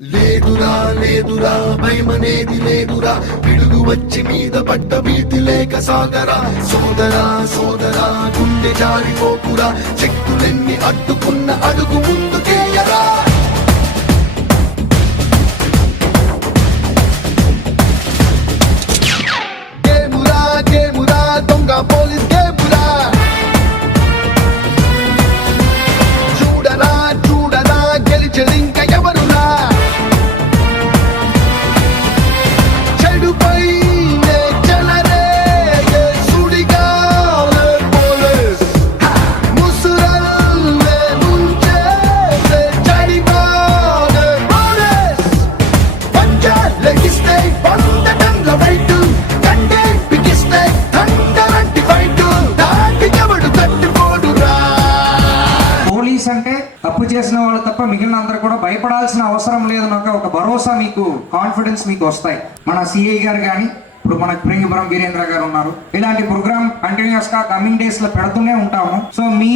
లేదురా లేదురా భయమనేది లేదురా పిడుగు వచ్చి మీద పడ్డ భీతి లేక సాగరా సోదరా సోదరా గుండె జారిపోకురా శక్తులెన్ని అడ్డుకున్న అడుగు ముందుకేయరా గేమురా గేమురా దొంగ పోలీస్ గేమురా చూడరా చూడరా గెలిచెదింక ఎవరురా అంటే తప్పు చేసిన వాళ్ళు తప్ప మిగిలిన అందరూ కూడా భయపడాల్సిన అవసరం లేదన్న ఒక భరోసా మీకు కాన్ఫిడెన్స్ మీకు వస్తాయి. మన సిఐ గారు కానీ ఇప్పుడు మనకు ప్రింగిపురం వీరేంద్ర గారు ఉన్నారు. ఇలాంటి ప్రోగ్రామ్ కంటిన్యూస్ గా కమింగ్ డేస్ లో పెడుతూనే ఉంటాము. సో మీ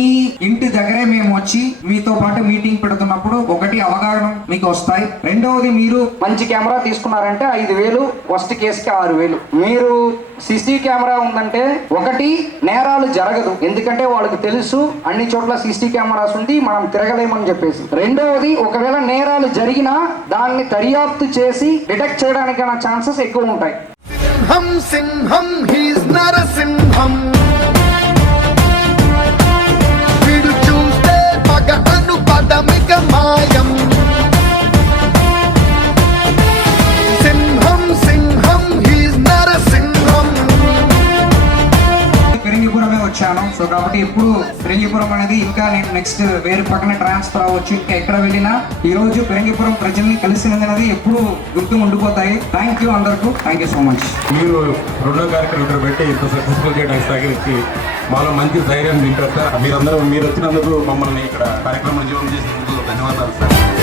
ఇంటి దగ్గరే మేము వచ్చి మీతో పాటు మీటింగ్ పెడుతున్నప్పుడు ఒకటి అవగాహన మీకు వస్తాయి. రెండవది మీరు మంచి కెమెరా తీసుకున్నారంటే 5,000, వర్స్ట్ కేసుకి 6,000. మీరు సీసీ కెమెరా ఉందంటే ఒకటి నేరాలు జరగదు, ఎందుకంటే వాళ్ళకి తెలుసు అన్ని చోట్ల సీసీ కెమెరాస్ ఉంది, మనం తిరగలేమని చెప్పేసి. రెండవది ఒకవేళ నేరాలు జరిగినా దాన్ని దర్యాప్తు చేసి డిటెక్ట్ చేయడానికైనా ఛాన్సెస్ ఎక్కువ ఉంటాయి. సింహం సింహం హీస్ నరసింహం వీడు చూస్తే పగ అను పదమిక మాయం సింహం సింహం హీస్ నరసింహం. పెరింగిపురమే వచ్చాను. సో కాబట్టి ఇప్పుడు పెరింగిపురం అనేది ఇంకా నేను నెక్స్ట్ వేరే పక్కన ట్రాన్స్ఫర్ అవ్వచ్చు, ఇంకా ఎక్కడ వెళ్ళినా ఈ రోజు పెరింగిపురం ప్రజల్ని కలిసినది ఎప్పుడు గుర్తు ఉండిపోతాయి. థ్యాంక్ యూ అందరికీ, థ్యాంక్ యూ సో మచ్. మీరు రెండో కార్యక్రమం ఇక్కడ పెట్టి ఇంత సక్సెస్ఫుల్ చేయడానికి సహకరించి మాలో మంచి ధైర్యం తింటారు సార్. మీరు వచ్చినందుకు మమ్మల్ని ఇక్కడ కార్యక్రమం జీవనం చేసినందుకు ధన్యవాదాలు సార్.